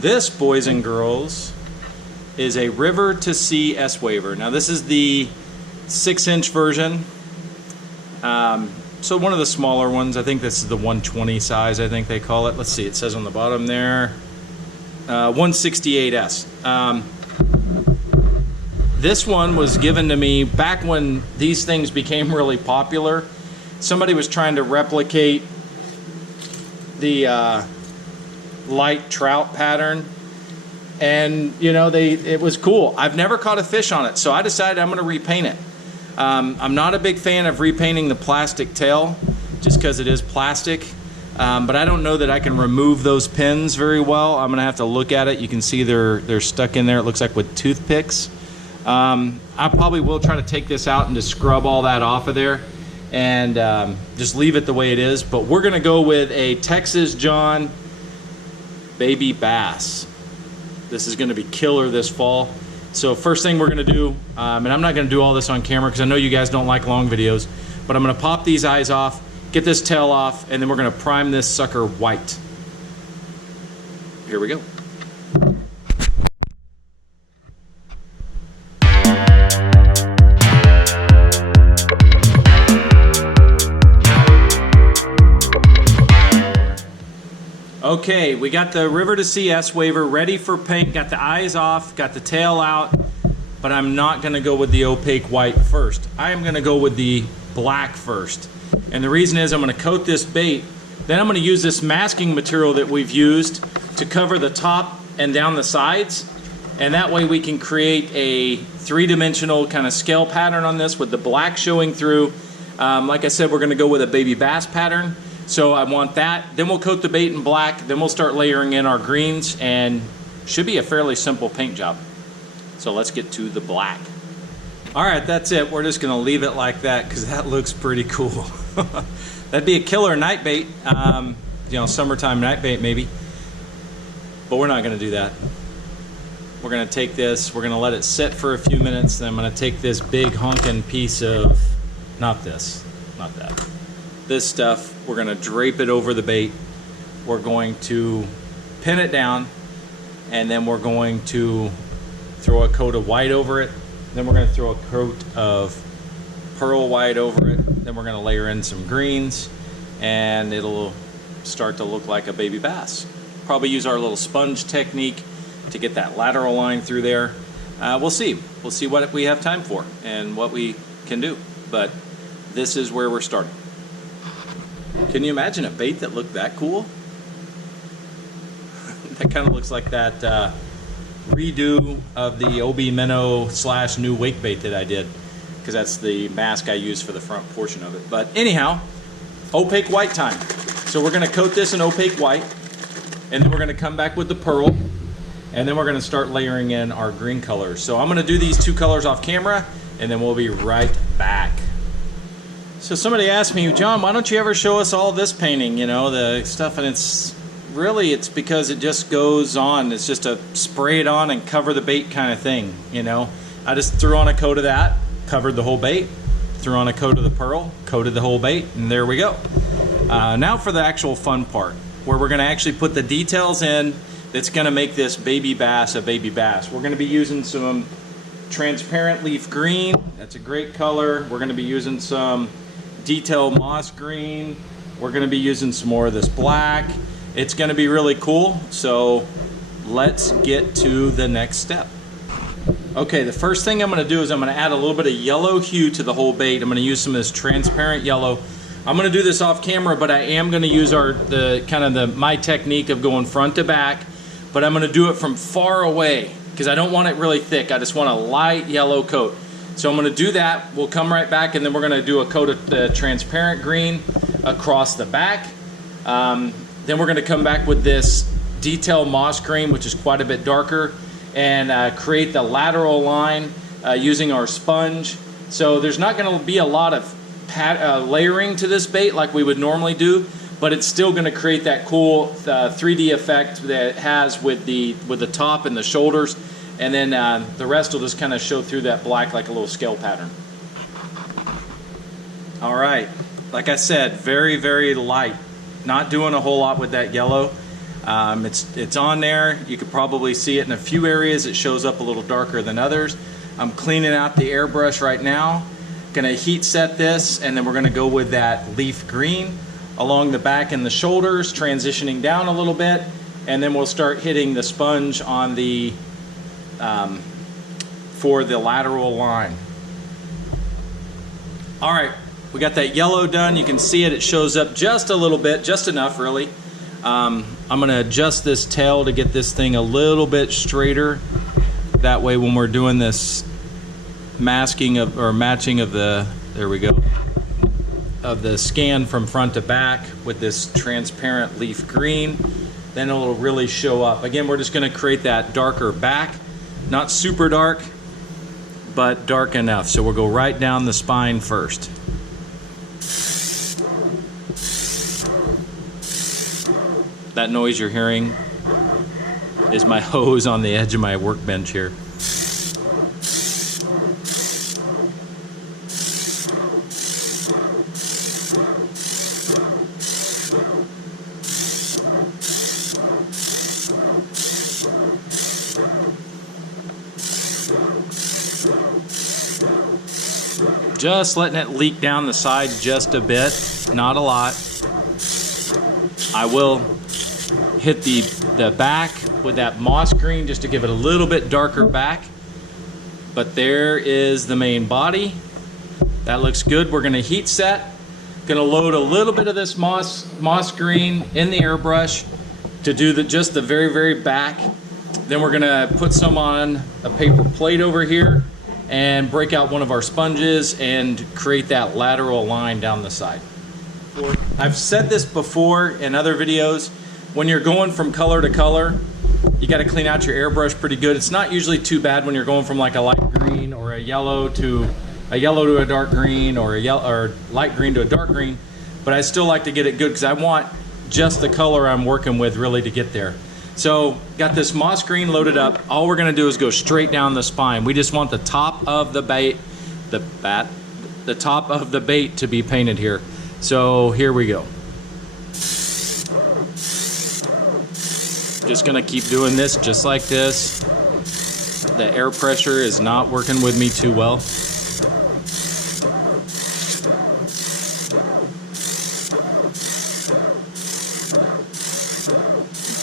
This, boys and girls, is a River2Sea S-Waver. Now this is the 6-inch version. So one of the smaller ones. I think this is the 120 size, I think they call it. Let's see, it says on the bottom there, 168S. This one was given to me back when these things became really popular. Somebody was trying to replicate the light trout pattern, and you know, it was cool. I've never caught a fish on it, so I decided I'm going to repaint it. I'm not a big fan of repainting the plastic tail just because it is plastic, but I don't know that I can remove those pins very well. I'm going to have to look at it. You can see they're stuck in there, it looks like, with toothpicks. I probably will try to take this out and just scrub all that off of there and just leave it the way it is. But we're going to go with a Texas John baby bass. This is going to be killer this fall. So first thing we're going to do, and I'm not going to do all this on camera because I know you guys don't like long videos, but I'm going to pop these eyes off, get this tail off, and then we're going to prime this sucker white. Here we go. Okay, we got the River2Sea S-Waver ready for paint, got the eyes off, got the tail out, but I'm not going to go with the opaque white first. I am going to go with the black first. And the reason is I'm going to coat this bait, then I'm going to use this masking material that we've used to cover the top and down the sides, and that way we can create a three-dimensional kind of scale pattern on this with the black showing through. Like I said, we're going to go with a baby bass pattern. So I want that, then we'll coat the bait in black, then we'll start layering in our greens, and should be a fairly simple paint job. So let's get to the black. All right, that's it. We're just gonna leave it like that because that looks pretty cool. That'd be a killer night bait, you know, summertime night bait maybe. But we're not gonna do that. We're gonna take this, we're gonna let it sit for a few minutes, then I'm gonna take this big honking piece of, not this, not that. This stuff, we're going to drape it over the bait. We're going to pin it down, and then we're going to throw a coat of white over it. Then we're going to throw a coat of pearl white over it. Then we're going to layer in some greens, and it'll start to look like a baby bass. Probably use our little sponge technique to get that lateral line through there. We'll see. We'll see what we have time for and what we can do. But this is where we're starting. Can you imagine a bait that looked that cool? That kind of looks like that redo of the OB minnow / new wake bait that I did, because that's the mask I used for the front portion of it. But anyhow, opaque white time. So we're going to coat this in opaque white, and then we're going to come back with the pearl, and then we're going to start layering in our green colors. So I'm going to do these two colors off camera, and then we'll be right back. So somebody asked me, John, why don't you ever show us all this painting, you know, the stuff, and it's because it just goes on. It's just a spray it on and cover the bait kind of thing, you know. I just threw on a coat of that, covered the whole bait, threw on a coat of the pearl, coated the whole bait, and there we go. Now for the actual fun part, where we're going to actually put the details in that's going to make this baby bass a baby bass. We're going to be using some transparent leaf green. That's a great color. We're going to be using some detail moss green. We're going to be using some more of this black. It's going to be really cool. So let's get to the next step. Okay, the first thing I'm going to do is I'm going to add a little bit of yellow hue to the whole bait. I'm going to use some of this transparent yellow. I'm going to do this off camera, but I am going to use my technique of going front to back, but I'm going to do it from far away because I don't want it really thick. I just want a light yellow coat. So I'm going to do that. We'll come right back, and then we're going to do a coat of the transparent green across the back. Then we're going to come back with this detail moss green, which is quite a bit darker, and create the lateral line using our sponge. So there's not going to be a lot of layering to this bait like we would normally do, but it's still going to create that cool 3D effect that it has with the top and the shoulders. And then the rest will just kind of show through that black like a little scale pattern. All right, like I said, very, very light. Not doing a whole lot with that yellow. It's on there. You could probably see it in a few areas. It shows up a little darker than others. I'm cleaning out the airbrush right now. Gonna heat set this, and then we're gonna go with that leaf green along the back and the shoulders, transitioning down a little bit, and then we'll start hitting the sponge on the for the lateral line. All right, we got that yellow done. You can see it shows up just a little bit, just enough really. I'm gonna adjust this tail to get this thing a little bit straighter. That way when we're doing this masking of, or matching of the, there we go, of the scan from front to back with this transparent leaf green, then it'll really show up. Again, we're just gonna create that darker back, not super dark, but dark enough. So we'll go right down the spine first. That noise you're hearing is my hose on the edge of my workbench here. Just letting it leak down the side just a bit, not a lot. I will hit the back with that moss green just to give it a little bit darker back. But there is the main body. That looks good. We're gonna heat set. Gonna load a little bit of this moss green in the airbrush to do just the very, very back. Then we're gonna put some on a paper plate over here and break out one of our sponges and create that lateral line down the side. I've said this before in other videos, when you're going from color to color, you gotta clean out your airbrush pretty good. It's not usually too bad when you're going from like a light green or a yellow to a dark green, or a yellow or light green to a dark green, but I still like to get it good because I want just the color I'm working with really to get there. So got this moss green loaded up. All we're gonna do is go straight down the spine. We just want the top of the bait, the top of the bait to be painted here. So here we go. Just gonna keep doing this just like this. The air pressure is not working with me too well.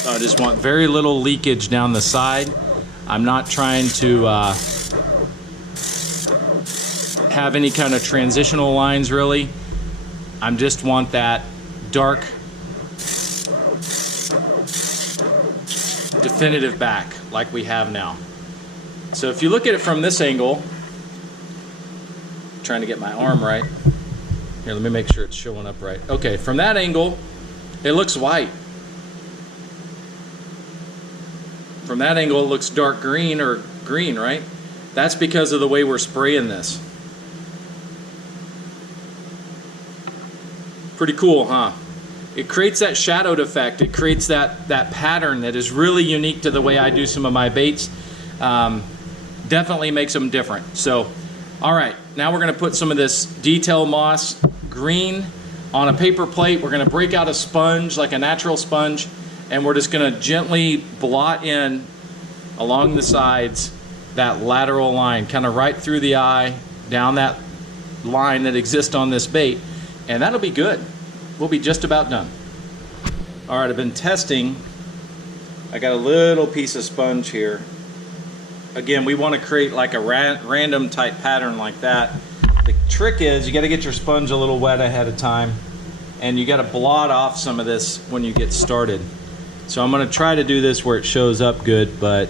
I just want very little leakage down the side. I'm not trying to have any kind of transitional lines really. I just want that dark, definitive back like we have now. So if you look at it from this angle, trying to get my arm right. Here, let me make sure it's showing up right. Okay, from that angle, it looks white. From that angle, it looks dark green or green, right? That's because of the way we're spraying this. Pretty cool, huh? It creates that shadowed effect. It creates that pattern that is really unique to the way I do some of my baits. Definitely makes them different. So, all right, now we're gonna put some of this detail moss green on a paper plate. We're gonna break out a sponge, like a natural sponge, and we're just gonna gently blot in along the sides that lateral line, kind of right through the eye, down that line that exists on this bait, and that'll be good. We'll be just about done. All right, I've been testing. I got a little piece of sponge here. Again, we want to create like a random type pattern like that. The trick is you got to get your sponge a little wet ahead of time, and you got to blot off some of this when you get started. So I'm going to try to do this where it shows up good, but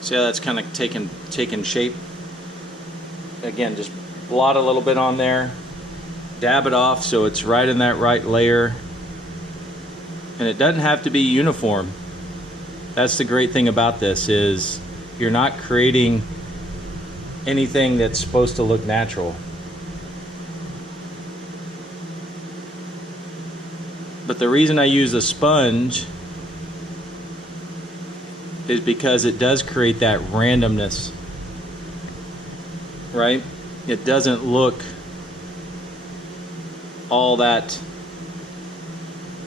see how that's kind of taken shape? Again, just blot a little bit on there, dab it off so it's right in that right layer. And it doesn't have to be uniform. That's the great thing about this, is you're not creating anything that's supposed to look natural. But the reason I use a sponge is because it does create that randomness. right? It doesn't look all that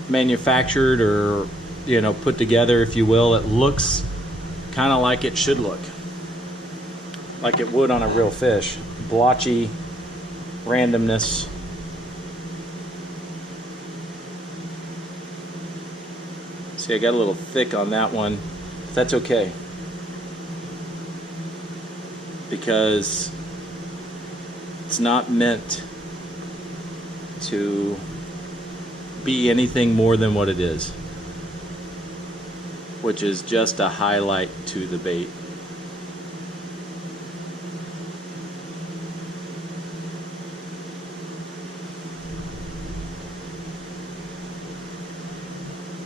manufactured or, you know, put together, if you will. It looks kind of like it should look, like it would on a real fish. Blotchy randomness. See, I got a little thick on that one. That's okay, because it's not meant to be anything more than what it is, which is just a highlight to the bait.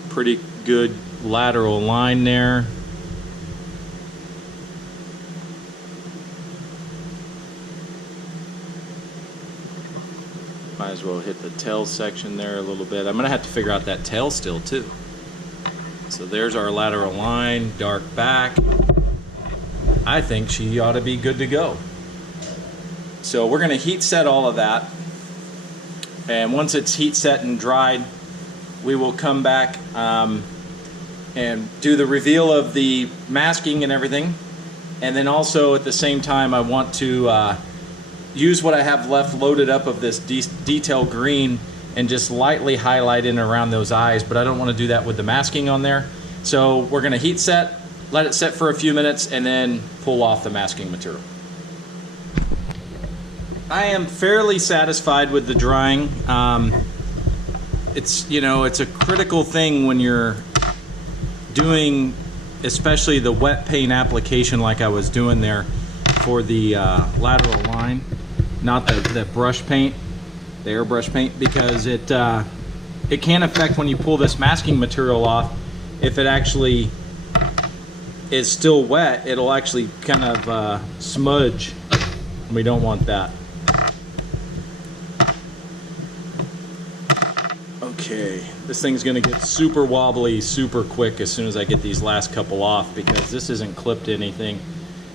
Pretty good lateral line there. Might as well hit the tail section there a little bit. I'm gonna have to figure out that tail still too. So there's our lateral line, dark back. I think she ought to be good to go. So we're gonna heat set all of that. And once it's heat set and dried, we will come back and do the reveal of the masking and everything. And then also at the same time, I want to use what I have left loaded up of this detail green and just lightly highlight in around those eyes, but I don't want to do that with the masking on there. So we're going to heat set, let it set for a few minutes, and then pull off the masking material. I am fairly satisfied with the drying. It's, you know, it's a critical thing when you're doing, especially the wet paint application like I was doing there for the lateral line, not the brush paint, the airbrush paint, because it can affect when you pull this masking material off. If it actually is still wet, it'll actually kind of smudge. We don't want that. Okay, this thing's gonna get super wobbly super quick as soon as I get these last couple off, because this isn't clipped to anything.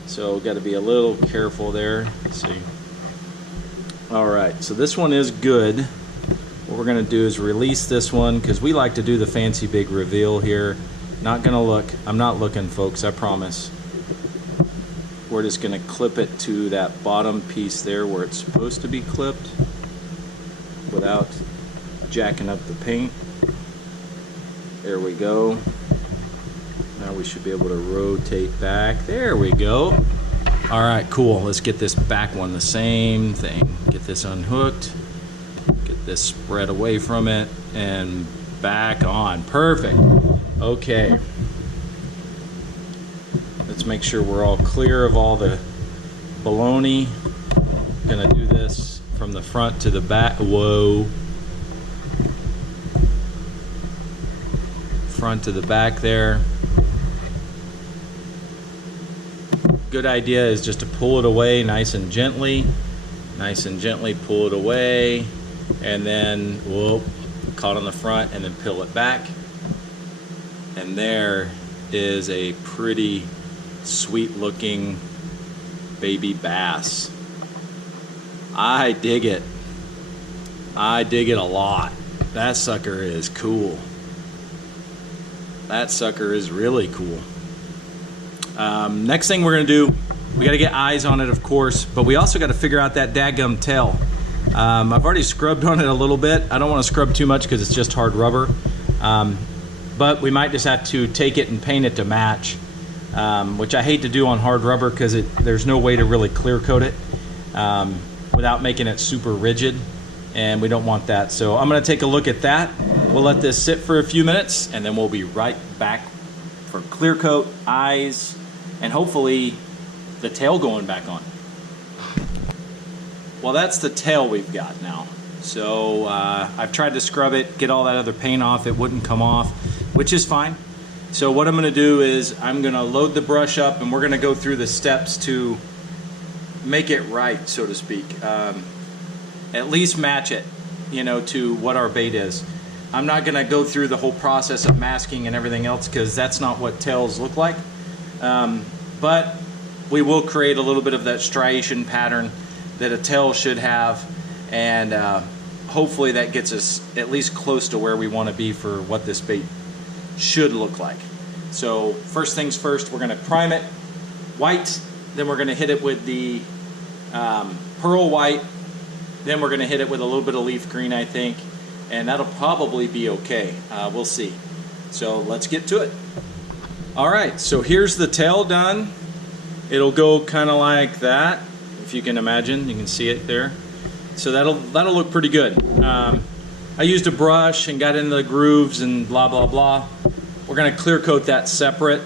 So got to be a little careful there. Let's see. All right, so this one is good. What we're gonna do is release this one, because we like to do the fancy big reveal here. Not gonna look, I'm not looking, folks, I promise. We're just gonna clip it to that bottom piece there where it's supposed to be clipped without jacking up the paint. There we go. Now we should be able to rotate back. There we go. All right, cool. Let's get this back one the same thing. Get this unhooked. Get this spread away from it and back on. Perfect. Okay. Let's make sure we're all clear of all the baloney. Gonna do this from the front to the back. Whoa. Front to the back there. Good idea is just to pull it away nice and gently pull it away, and then whoop, caught on the front, and then peel it back, and there is a pretty sweet looking baby bass. I dig it. I dig it a lot. That sucker is cool. That sucker is really cool. Next thing we're gonna do, we gotta get eyes on it, of course, but we also gotta figure out that dadgum tail. I've already scrubbed on it a little bit. I don't wanna scrub too much because it's just hard rubber. But we might just have to take it and paint it to match, which I hate to do on hard rubber because there's no way to really clear coat it without making it super rigid, and we don't want that. So I'm gonna take a look at that. We'll let this sit for a few minutes, and then we'll be right back for clear coat, eyes, and hopefully the tail going back on. Well, that's the tail we've got now. So I've tried to scrub it, get all that other paint off. It wouldn't come off, which is fine. So what I'm gonna do is I'm gonna load the brush up, and we're gonna go through the steps to make it right, so to speak. At least match it, you know, to what our bait is. I'm not gonna go through the whole process of masking and everything else, because that's not what tails look like. But we will create a little bit of that striation pattern that a tail should have, and hopefully that gets us at least close to where we want to be for what this bait should look like. So first things first, we're going to prime it white, then we're going to hit it with the pearl white, then we're going to hit it with a little bit of leaf green, I think, and that'll probably be okay. We'll see. So let's get to it. Alright, so here's the tail done. It'll go kind of like that, if you can imagine. You can see it there. So that'll look pretty good. I used a brush and got into the grooves and blah blah blah. We're going to clear coat that separate.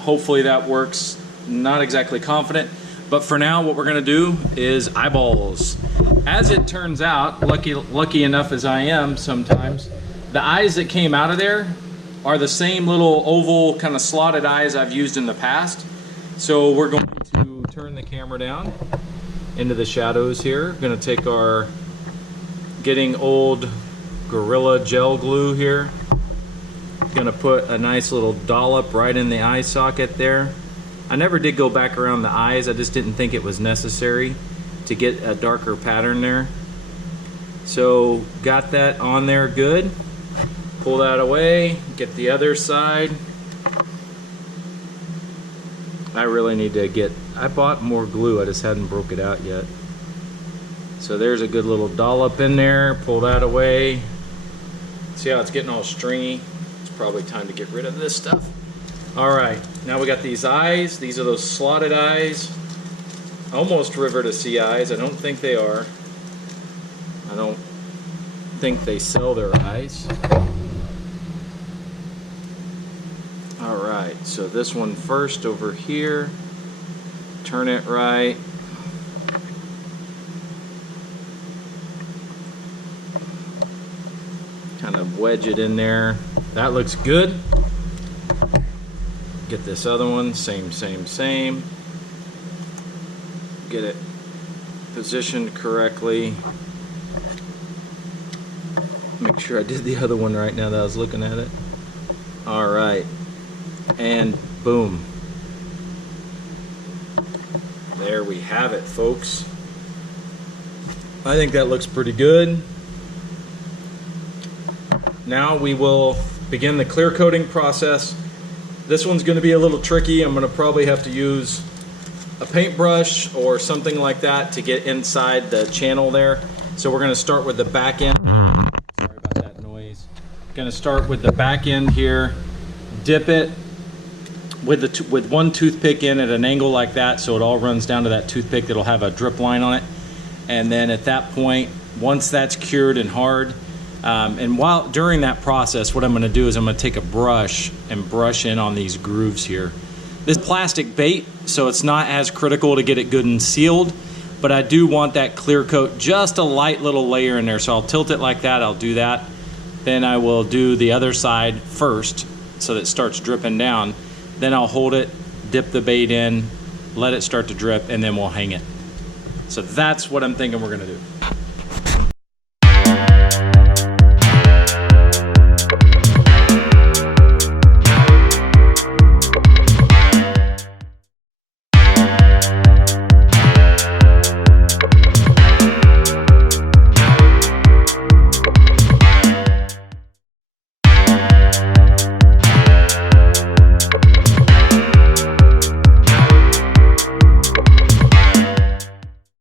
Hopefully that works. Not exactly confident, but for now what we're going to do is eyeballs. As it turns out, lucky enough as I am sometimes, the eyes that came out of there are the same little oval kind of slotted eyes I've used in the past. So we're going to turn the camera down into the shadows here. We're going to take our getting old Gorilla gel glue here. Going to put a nice little dollop right in the eye socket there. I never did go back around the eyes. I just didn't think it was necessary to get a darker pattern there. So got that on there good. Pull that away, get the other side. I really need to get, I bought more glue, I just hadn't broke it out yet. So there's a good little dollop in there, pull that away. See how it's getting all stringy? It's probably time to get rid of this stuff. Alright, now we got these eyes. These are those slotted eyes. Almost River2Sea eyes. I don't think they are. I don't think they sell their eyes. Alright, so this one first over here. Turn it right. Kind of wedge it in there. That looks good. Get this other one, same. Get it positioned correctly. Make sure I did the other one right now that I was looking at it. Alright. And boom. There we have it, folks. I think that looks pretty good. Now we will begin the clear coating process. This one's going to be a little tricky. I'm going to probably have to use a paintbrush or something like that to get inside the channel there. So we're going to start with the back end. Sorry about that noise. Going to start with the back end here. Dip it with one toothpick in at an angle like that, so it all runs down to that toothpick that'll have a drip line on it. And then at that point, once that's cured and hard, and during that process, what I'm going to do is I'm going to take a brush and brush in on these grooves here. This is plastic bait, so it's not as critical to get it good and sealed, but I do want that clear coat, just a light little layer in there. So I'll tilt it like that, I'll do that. Then I will do the other side first so that it starts dripping down. Then I'll hold it, dip the bait in, let it start to drip, and then we'll hang it. So that's what I'm thinking we're going to do.